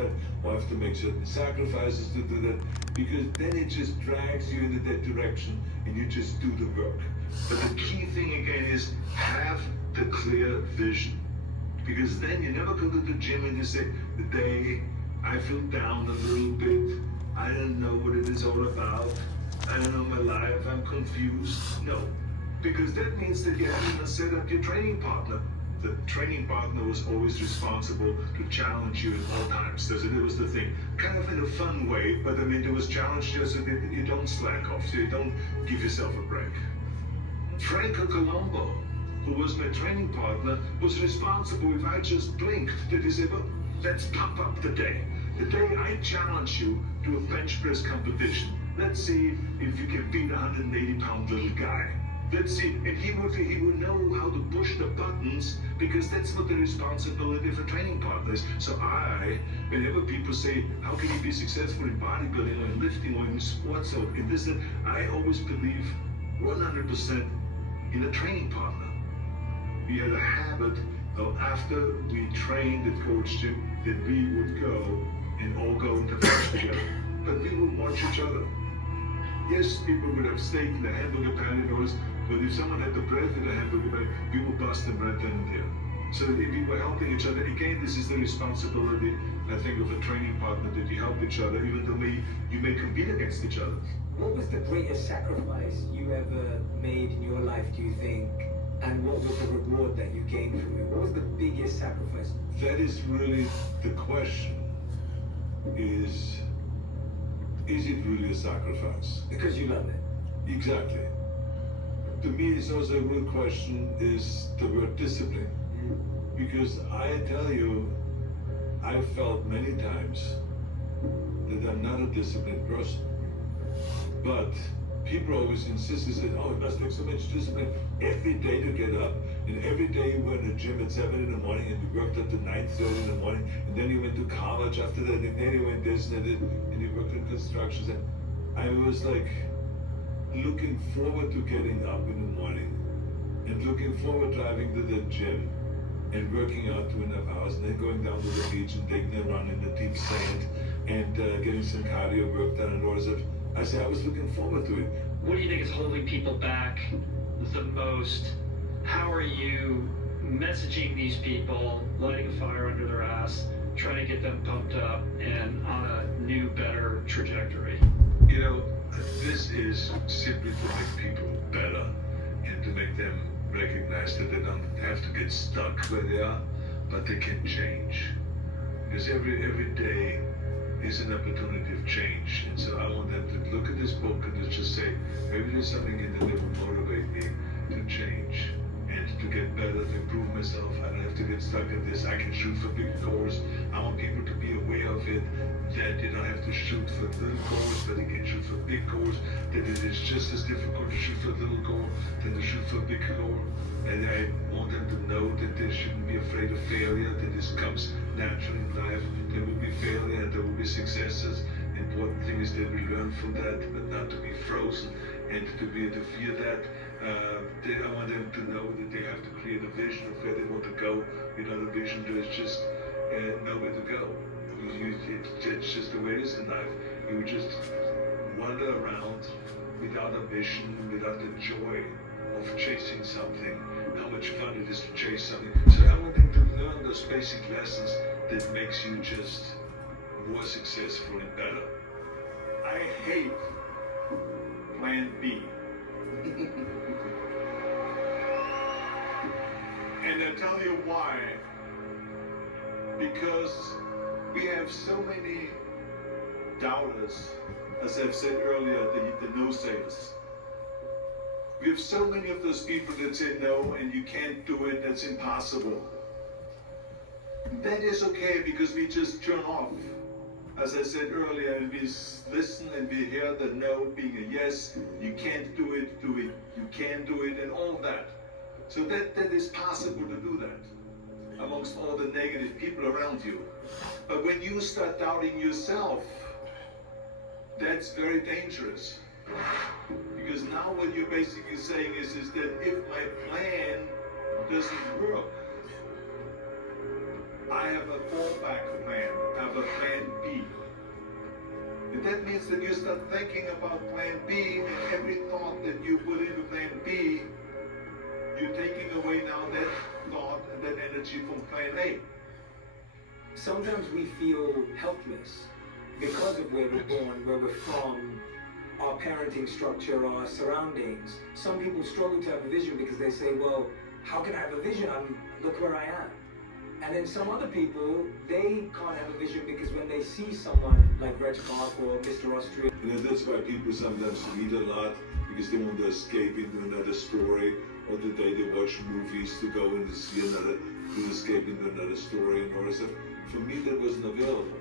that, or have to make certain sacrifices to do that, because then it just drags you into that direction and you just do the work. But the key thing again is have the clear vision. Because then you never go to the gym and you say, the day I feel down a little bit, I don't know what it is all about, I don't know my life, I'm confused. No, because that means that you haven't even set up your training partner. The training partner was always responsible to challenge you at all times. So that was the thing, kind of in a fun way, but I mean, it was challenged just so that you don't slack off, so you don't give yourself a break. Franco Colombo, who was my training partner, was responsible if I just blinked that he said, well, let's pump up the day. The day I challenge you to a bench press competition. Let's see if you can beat a 180-pound little guy. Let's see, and he would know how to push the buttons, because that's what the responsibility of a training partner is. So whenever people say, how can you be successful in bodybuilding or in lifting or in sports or in this, that, I always believe 100% in a training partner. We had a habit of after we trained at Coach Gym that we would go and all go into lunch together. But we would watch each other. Yes, people would have steak in the hamburger pan and all this, but if someone had the bread in the hamburger pan, we would bust them right then and there. So if we were helping each other, again, this is the responsibility, I think, of a training partner, that you help each other, even though you may compete against each other. What was the greatest sacrifice you ever made in your life, do you think? And what was the reward that you gained from it? What was the biggest sacrifice? That is really the question, is it really a sacrifice? Because you love it. Exactly. To me, it's also a real question is the word discipline. Because I tell you, I've felt many times that I'm not a disciplined person. But people always insist, they say, oh, it must take so much discipline every day to get up. And every day you went to the gym at 7 in the morning and you worked up to 9:30 in the morning. And then you went to college after that, and then you went this and that, and you worked in constructions. And I was like looking forward to getting up in the morning and looking forward driving to the gym and working out 2.5 hours and then going down to the beach and taking a run in the deep sand and getting some cardio work done and all this stuff. I said I was looking forward to it. What do you think is holding people back the most? How are you messaging these people, lighting a fire under their ass, trying to get them pumped up and on a new, better trajectory? You know, this is simply to make people better and to make them recognize that they don't have to get stuck where they are, but they can change. Because every day is an opportunity of change. And so I want them to look at this book and to just say, maybe there's something in there that will motivate me to change and to get better, to improve myself. I don't have to get stuck in this. I can shoot for big goals. I want people to be aware of it, that you don't have to shoot for little goals, but you can shoot for big goals, that it is just as difficult to shoot for a little goal than to shoot for a big goal. And I want them to know that they shouldn't be afraid of failure, that this comes naturally in life. There will be failure and there will be successes. Important thing is that we learn from that, but not to be frozen and to fear that. I want them to know that they have to create a vision of where they want to go. Without a vision, there's just nowhere to go. It's just the way it is in life. You just wander around without a vision, without the joy of chasing something, how much fun it is to chase something. So I want them to learn those basic lessons that makes you just more successful and better. I hate plan B. And I tell you why. Because we have so many doubters, as I've said earlier, the no-sayers. We have so many of those people that say no, and you can't do it, that's impossible. That is okay, because we just turn off. As I said earlier, and we listen and we hear the no being a yes. You can't do it, you can do it, and all that. So that is possible to do that amongst all the negative people around you. But when you start doubting yourself, that's very dangerous. Because now what you're basically saying is that if my plan doesn't work, I have a fallback plan. I have a plan B. And that means that you start thinking about plan B, and every thought that you put into plan B, you're taking away now that thought and that energy from plan A. Sometimes we feel helpless because of where we're born, where we're from, our parenting structure, our surroundings. Some people struggle to have a vision because they say, well, how can I have a vision? Look where I am. And then some other people, they can't have a vision because when they see someone like Reg Park or Mr. Austria. And that's why people sometimes read a lot, because they want to escape into another story, or the day they watch movies to go and see another, to escape into another story and all that stuff. For me, that wasn't available.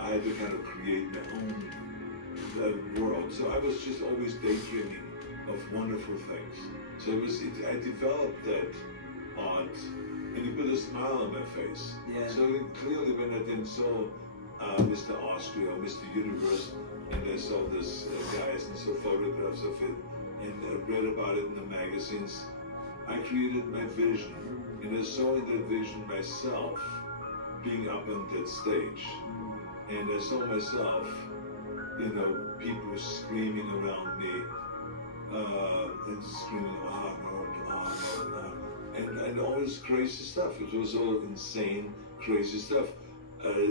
I had to kind of create my own world. So I was just always daydreaming of wonderful things. So I developed that art, and it put a smile on my face. Yeah. So clearly when I then saw Mr. Austria, Mr. Universe, and I saw this guys and saw photographs of it, and I read about it in the magazines, I created my vision, and I saw in that vision myself being up on that stage. And I saw myself, people screaming around me, and screaming, and all this crazy stuff. It was all insane, crazy stuff.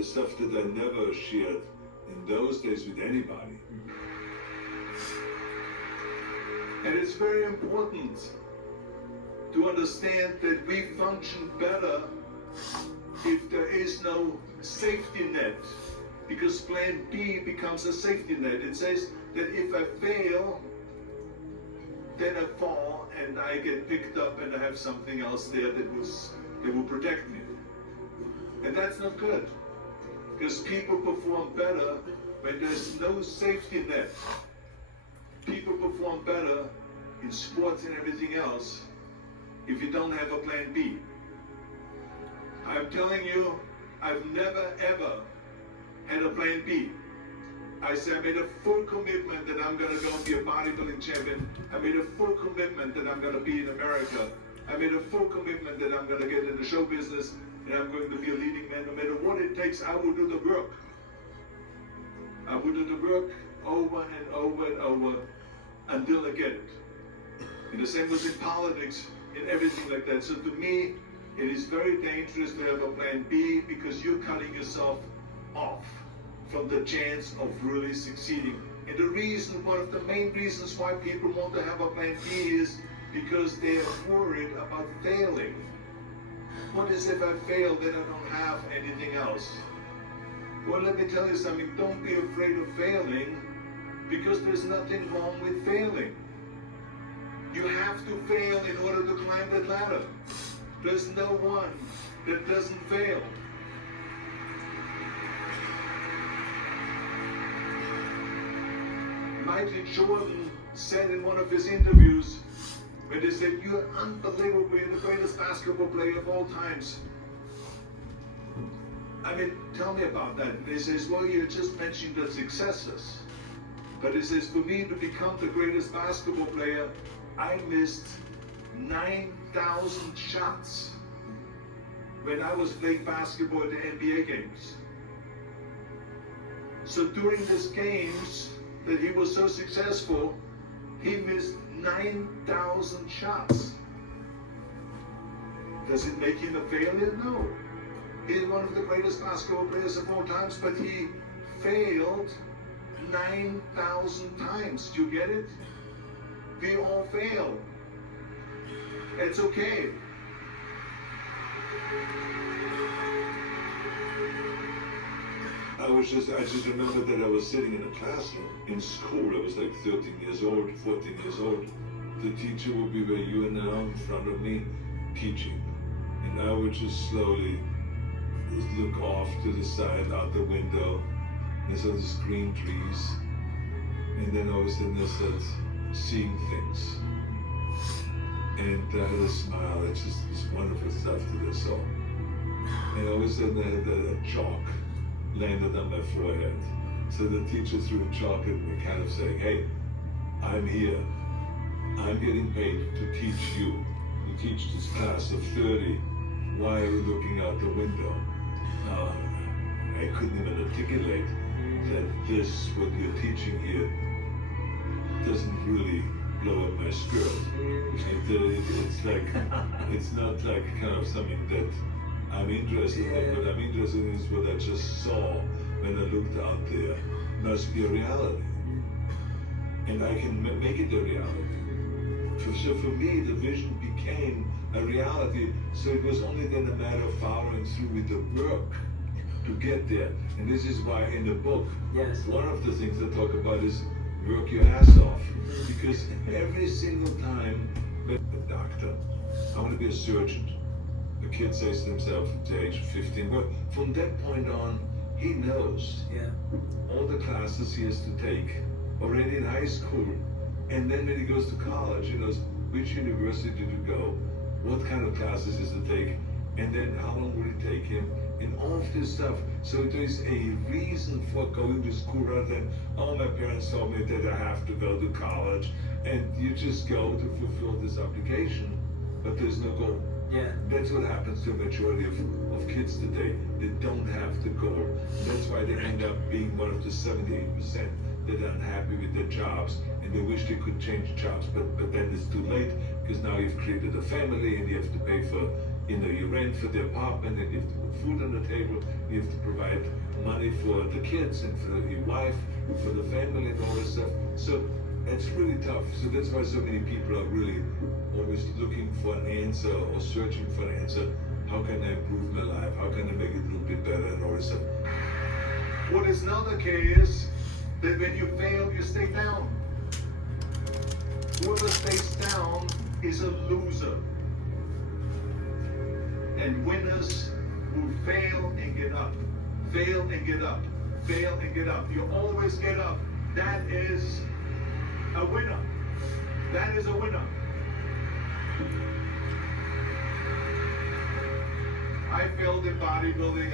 Stuff that I never shared in those days with anybody. And it's very important to understand that we function better if there is no safety net, because plan B becomes a safety net. It says that if I fail, then I fall and I get picked up and I have something else there that will protect me. And that's not good, because people perform better when there's no safety net. People perform better in sports and everything else if you don't have a plan B. I'm telling you, I've never ever had a plan B. I said I made a full commitment that I'm going to go and be a bodybuilding champion. I made a full commitment that I'm going to be in America. I made a full commitment that I'm going to get in the show business and I'm going to be a leading man. No matter what it takes, I will do the work. I will do the work over and over and over until I get it. And the same was in politics and everything like that. So to me, it is very dangerous to have a plan B, because you're cutting yourself off from the chance of really succeeding. And the reason, one of the main reasons why people want to have a plan B is because they are worried about failing. What is if I fail, then I don't have anything else? Well, let me tell you something, don't be afraid of failing, because there's nothing wrong with failing. You have to fail in order to climb that ladder. There's no one that doesn't fail. Michael Jordan said in one of his interviews, when they said, "You're unbelievable, you're the greatest basketball player of all times." I mean, tell me about that. And he says, well, you just mentioned the successes. But he says, for me to become the greatest basketball player, I missed 9,000 shots when I was playing basketball at the NBA games. So during these games that he was so successful, he missed 9,000 shots. Does it make him a failure? No. He's one of the greatest basketball players of all times, but he failed 9,000 times. Do you get it? We all fail. It's okay. I just remember that I was sitting in a classroom in school. I was like 13 years old, 14 years old. The teacher would be where you are now in front of me, teaching. And I would just slowly look off to the side, out the window, and I saw these green trees. And then all of a sudden I started seeing things. And I had a smile. It's just this wonderful stuff that I saw. And all of a sudden I had a chalk landed on my forehead. So the teacher threw a chalk at me, kind of saying, hey, I'm here. I'm getting paid to teach you. You teach this class of 30. Why are you looking out the window? I couldn't even articulate that this, what you're teaching here, doesn't really blow up my skirt. It's like, it's not like kind of something that I'm interested in. What I'm interested in is what I just saw when I looked out there. It must be a reality. And I can make it a reality. So for me, the vision became a reality. So it was only then a matter of following through with the work to get there. And this is why in the book, one of the things I talk about is work your ass off. Because every single time, a doctor, I want to be a surgeon. The kid says to himself at the age of 15, well, from that point on, he knows all the classes he has to take already in high school. And then when he goes to college, he knows which university to go, what kind of classes is to take, and then how long will it take him, and all of this stuff. So there's a reason for going to school rather than, oh, my parents told me that I have to go to college, and you just go to fulfill this obligation, but there's no goal. That's what happens to a majority of kids today. They don't have the goal. That's why they end up being one of the 78% that are unhappy with their jobs, and they wish they could change jobs, but then it's too late, because now you've created a family and you have to pay for, your rent for the apartment, and you have to put food on the table, you have to provide money for the kids and for your wife, for the family and all this stuff. So it's really tough. So that's why so many people are really always looking for an answer or searching for an answer. How can I improve my life? How can I make it a little bit better and all this stuff? What is not the case that when you fail, you stay down. Whoever stays down is a loser. And winners who fail and get up, fail and get up, fail and get up. You always get up. That is a winner. That is a winner. I failed in bodybuilding.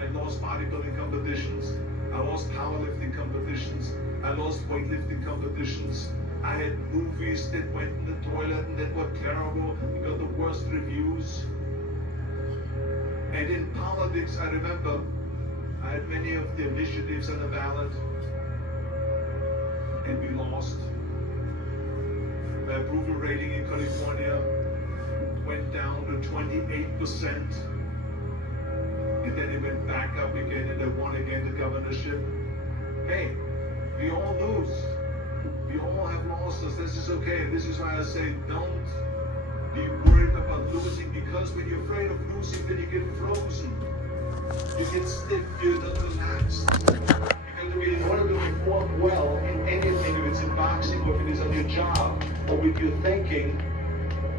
I lost bodybuilding competitions. I lost powerlifting competitions. I lost weightlifting competitions. I had movies that went in the toilet and that were terrible. We got the worst reviews. And in politics, I remember I had many of the initiatives on the ballot, and we lost. My approval rating in California went down to 28%. And then it went back up again, and I won again the governorship. Hey, we all lose. We all have losses. This is okay. This is why I say don't be worried about losing, because when you're afraid of losing, then you get frozen. You get stiff. You're not relaxed. Because in order to perform well in anything, if it's in boxing or if it is on your job or with your thinking,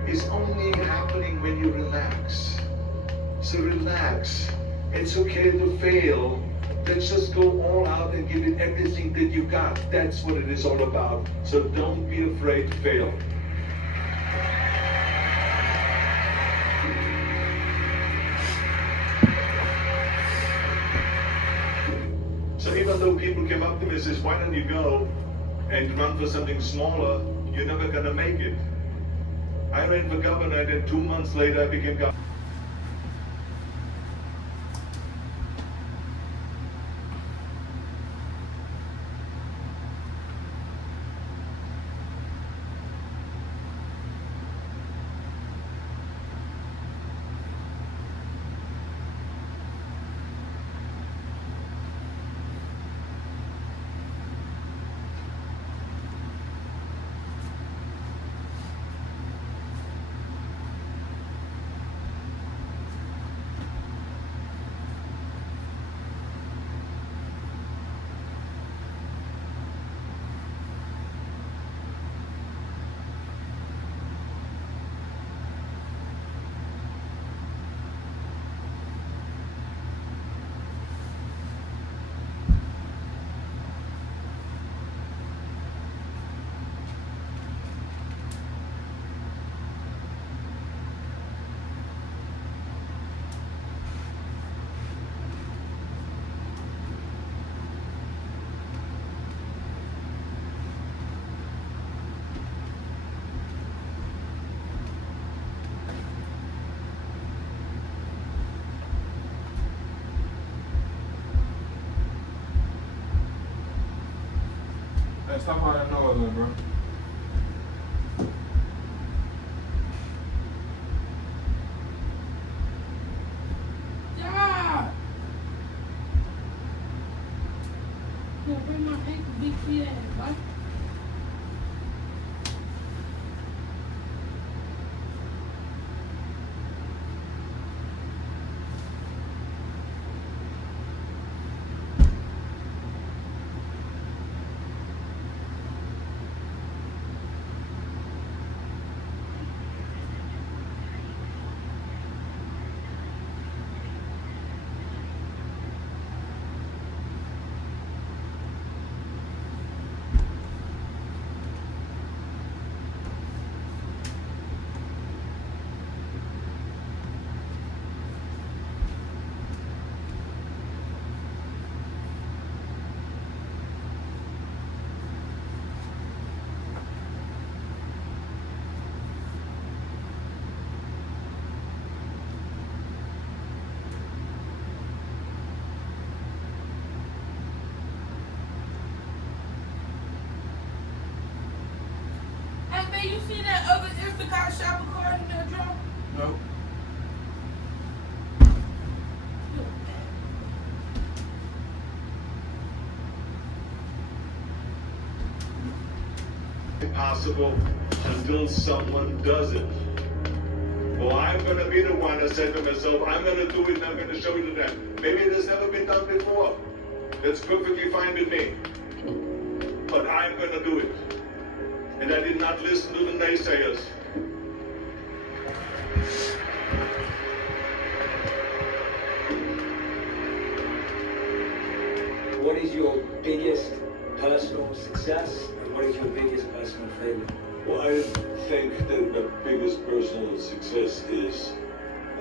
is only happening when you relax. So relax. It's okay to fail. Let's just go all out and give it everything that you got. That's what it is all about. So don't be afraid to fail. So even though people came up to me and says, why don't you go and run for something smaller? You're never gonna make it. I ran for governor, and then 2 months later I became governor. Hey, stop all that noise, man, bro. Yeah! Yeah, bring my ankle big feet ass, boy. Hey, man, you see that other Instacart shopping cart in that drawer? Nope. Impossible until someone does it. Well, I'm going to be the one that said to myself, I'm going to do it and I'm going to show you to them. Maybe it has never been done before. That's perfectly fine with me. But I'm going to do it. And I did not listen to the naysayers. What is your biggest personal success and what is your biggest personal failure? Well, I think that the biggest personal success is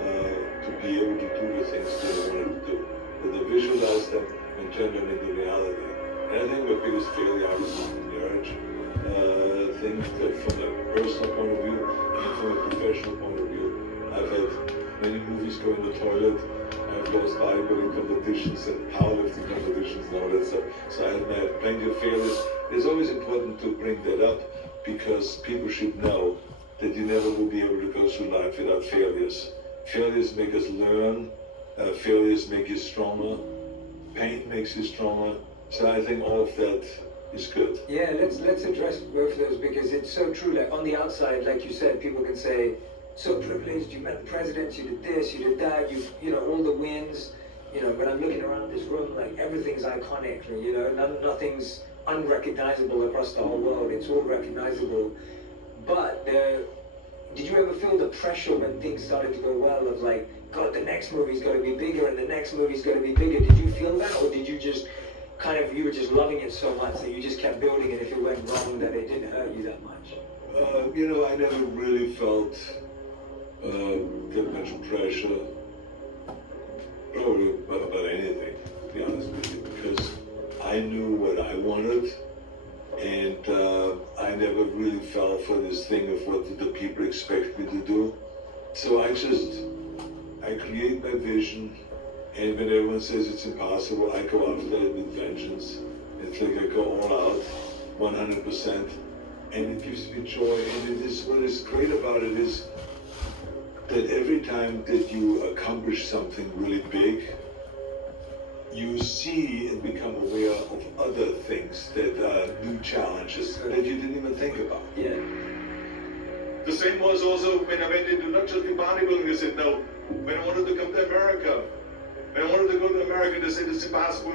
to be able to do the things that I wanted to do. That I visualize them and turn them into reality. And I think the biggest failure I was in marriage. I think that from a personal point of view and from a professional point of view, I've had many movies go in the toilet. I've lost bodybuilding competitions and powerlifting competitions and all that stuff. So I've had plenty of failures. It's always important to bring that up because people should know that you never will be able to go through life without failures. Failures make us learn. Failures make you stronger. Pain makes you stronger. So I think all of that is good. Yeah, let's address both of those because it's so true. Like on the outside, like you said, people can say, so privileged, you met the president, you did this, you did that, you know, all the wins, you know, but I'm looking around this room, like everything's iconic, you know, nothing's unrecognizable across the whole world, it's all recognizable. But did you ever feel the pressure when things started to go well of like, God, the next movie's got to be bigger and the next movie's got to be bigger? Did you feel that, or did you just you were just loving it so much that you just kept building it if it went wrong that it didn't hurt you that much? You know, I never really felt that much pressure probably about anything, to be honest with you, because I knew what I wanted and I never really fell for this thing of what did the people expect me to do. So I create my vision, and when everyone says it's impossible, I go after it with vengeance. It's like I go all out, 100%, and it gives me joy. And it is what is great about it is that every time that you accomplish something really big, you see and become aware of other things that are new challenges that you didn't even think about. Yeah. The same was also when I went into not just in bodybuilding, they said no. When I wanted to come to America, when I wanted to go to America, they said it's impossible.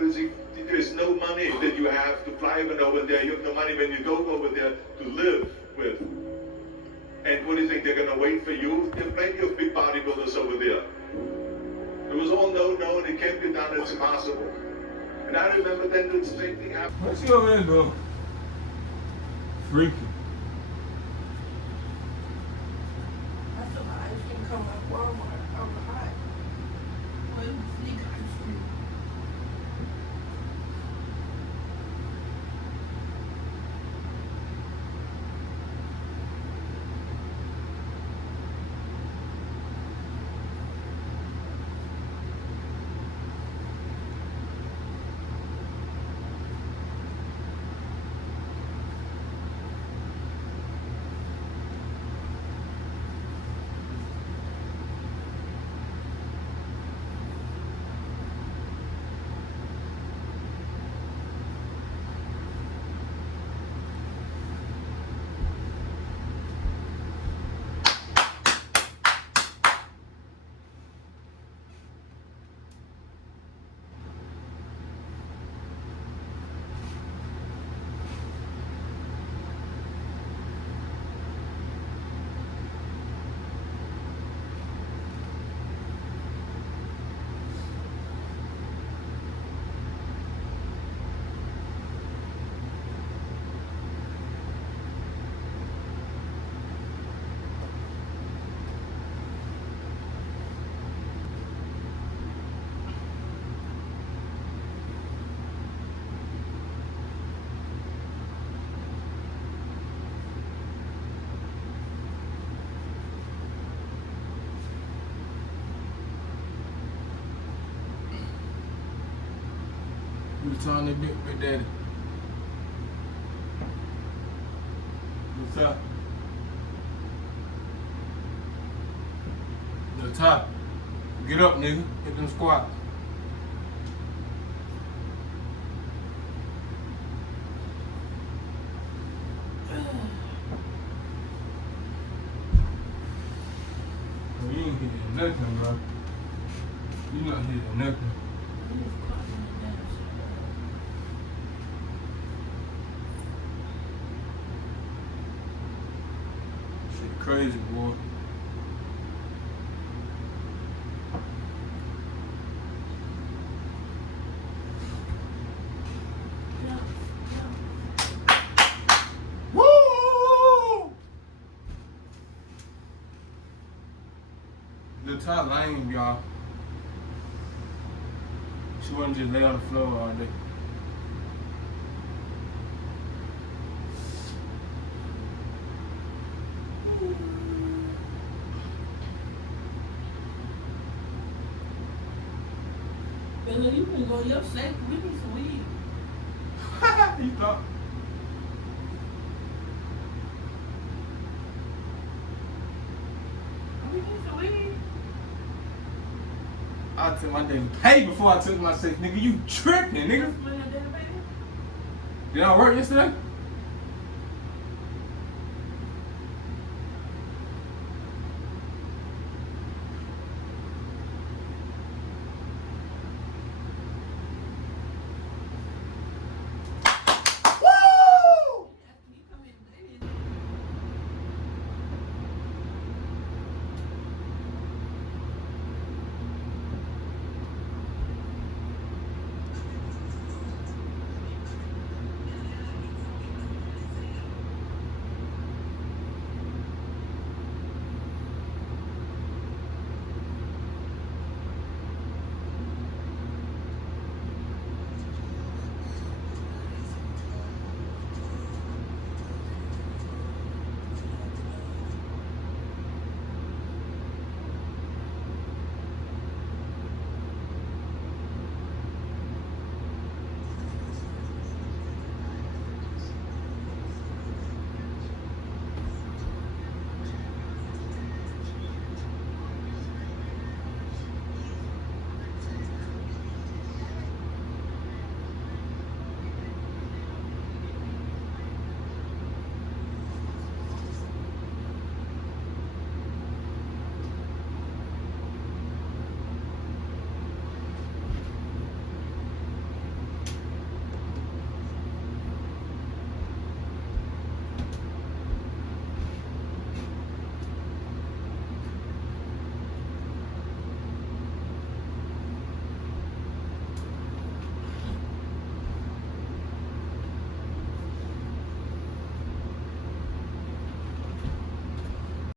There's no money that you have to fly over there. You have no money when you go over there to live with. And what do you think, they're going to wait for you? There are plenty of big bodybuilders over there. It was all no, and it can't be done, it's impossible. And I remember then the same thing happened. What you over there doing? Freaky. I feel like ice cream come at Walmart over hot. Well, you sneak ice cream. You was telling that big daddy. What's up? The top. Get up, nigga. Hit them squats. You ain't hitting nothing, bro. You not hitting nothing. He was clocking the damn shit Shit crazy, boy. up. Woo! The top lame, y'all. She wouldn't just lay on the floor all day. Billy, you can go your safe. We need some weed. You thought? We need some weed. I took my damn pay before I took my safe, nigga. You tripping, nigga? That's money I did, baby. Did I work yesterday?